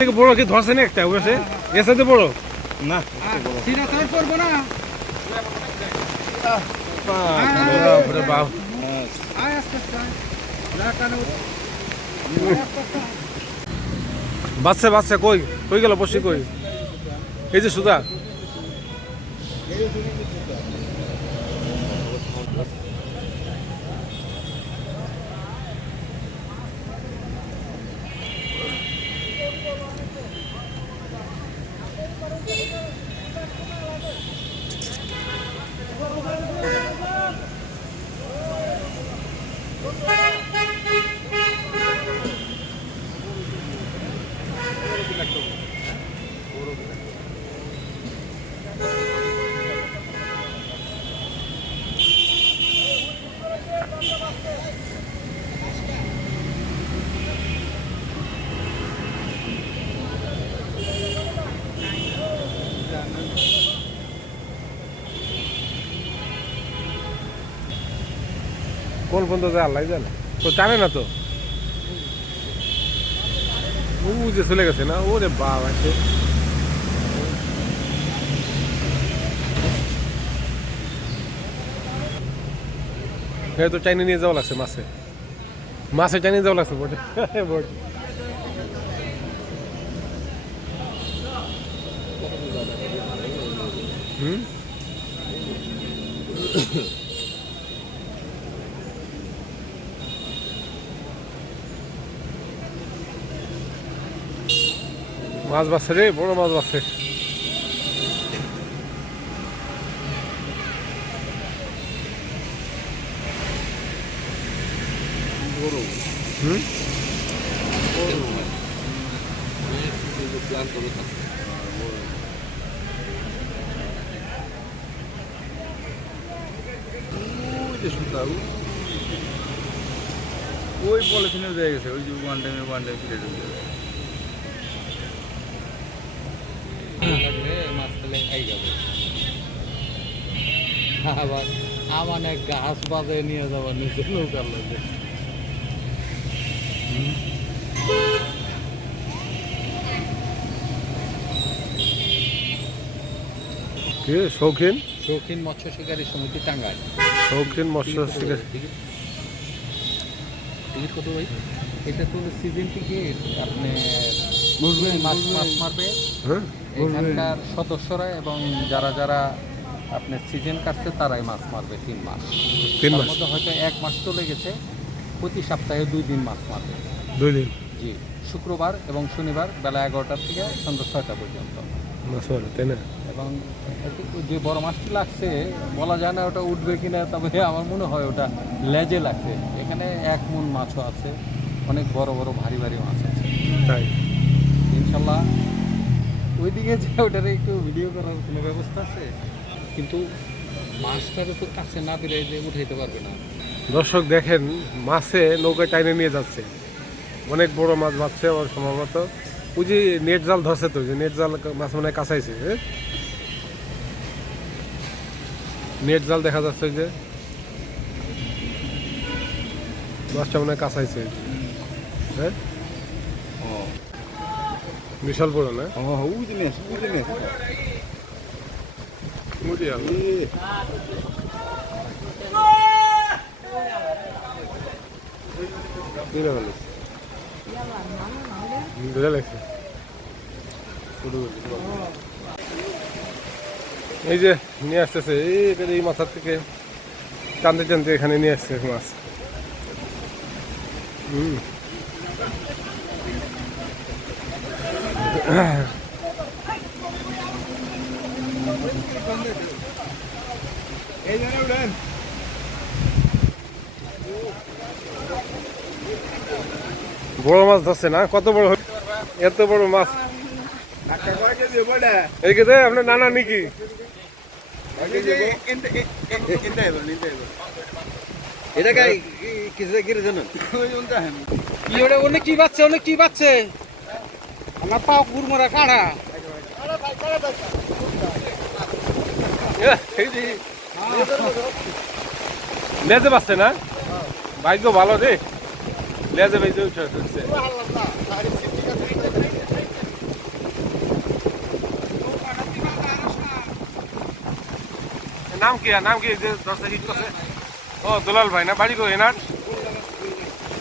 থেকে বড় কি ধরছে না একটা? বসে এর সাথে বড়? না সিরা তোর করব না। বাচ্চা বাচ্চা কই? কই গেল বসে কই? এই যে সুদা কোন পর্যন্ত যায় আল্লাহ জানে? তো জানে না তো? ও যে চলে গেছে না? ওরে বাবা, সে হ্যাঁ তো চাইনি নিয়ে যাওয়া লাগছে মাছে। মাছে চাইনি যাওয়া লাগছে বটে। বটে। হুম? মাছ বাচ্ছে রে বড় মাছ হুম। ওই পলিথিনে দিয়ে গেছে ওই যে ওয়ান টাইমে ওয়ান টাইম ফিরে ঢুকে লাগলে মাছ পেলে খাই যাবে। আবার আমার এক গাছ বাজে নিয়ে যাবার নিচে নৌকার লাগে। কি? শৌখিন? শৌখিন মৎস্য শিকারী সমিতি টাঙ্গাই শৌখিন মৎস্য শিকার। টিকিট? কত ভাই? এটা তো সিজন টিকিট আপনি মাছ মাছ মারবে। হ্যাঁ এখানকার সদস্যরা এবং যারা যারা আপনি সিজন কাটছে তারাই মাছ মারবে তিন মাস। তিন মাস? হয়তো এক মাস চলে গেছে প্রতি সপ্তাহে দুই দিন মাছ মারবে। দুই দিন? জি শুক্রবার এবং শনিবার বেলা এগারোটার থেকে সন্ধ্যা ছয়টা পর্যন্ত। তাই না? এবং যে বড় মাছটি লাগছে বলা যায় না ওটা উঠবে কিনা তবে আমার মনে হয় ওটা লেজে লাগছে। এখানে এক মন মাছও আছে অনেক বড় বড় ভারী ভারী মাছ আছে। তাই? ইনশাল্লাহ ওইদিকে যে ওটার একটু ভিডিও করার কোনো ব্যবস্থা আছে? কিন্তু মাছটারও তো কাছে না বেরিয়ে যে উঠাইতে পারবে না। দর্শক দেখেন মাছে নৌকা টাইনে নিয়ে যাচ্ছে। অনেক বড় মাছ বাচ্ছে আমার সম্ভবত। ওই যে নেট জাল ধরছে তো যে নেট জাল মাছ মানে কাছাইছে হ্যাঁ? নেট জাল দেখা যাচ্ছে যে। মাছটা মনে হয় কাছাইছে হ্যাঁ? বিশাল বড় না? ও ওই যে মেস ওই যে মেস। বুঝা লাগছে। এই যে নিয়ে আসতেছে। এই এই মাথার থেকে টানতে টানতে এখানে নিয়ে আসছে মাছ। হুম এই জানে উড়েন বড় মাছ ধরছে না? কত বড় এত বড় মাছ। আপনার নানা নাকি। এটা কি বাচ্চা অনেক কি বাচ্চে? আমরা লেজে বাঁচছে না ভাগ্য ভালো রে লেজে বেজে উঠে উঠছে নাম কি নাম কি ও দুলাল ভাই না বাড়ি গো এনার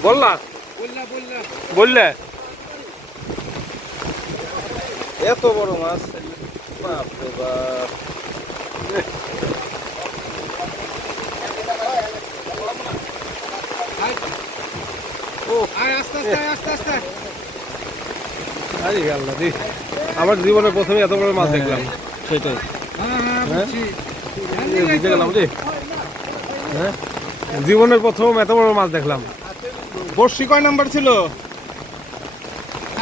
বললা বললে এত বড় মাছ? বাপরে বাপ। আমার জীবনে প্রথমে এত বড় মাছ দেখলাম। সেটাই। বুঝে গেলাম রে। হ্যাঁ? জীবনের প্রথম এত বড় মাছ দেখলাম। বর্ষি কয় নাম্বার ছিল?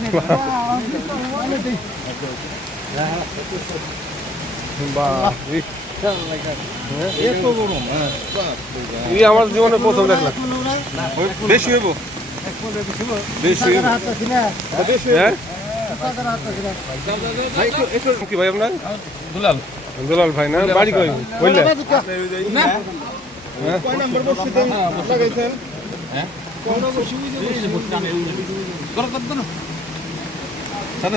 আমার জীবনে প্রথম দেখলাম। বেশি হইব? বেশি হ্যাঁ? কি ভাই আপনার? দুলাল। দুলাল ভাই না? বাড়ি কই? বললে কয় নাম্বার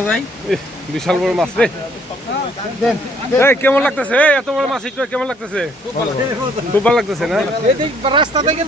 ভাই? বিশাল বড় মাছ রে। এই কেমন লাগতেছে? এত বড় মাছ একটু কেমন লাগতেছে? খুব ভালো লাগতেছে না? রাস্তা থেকে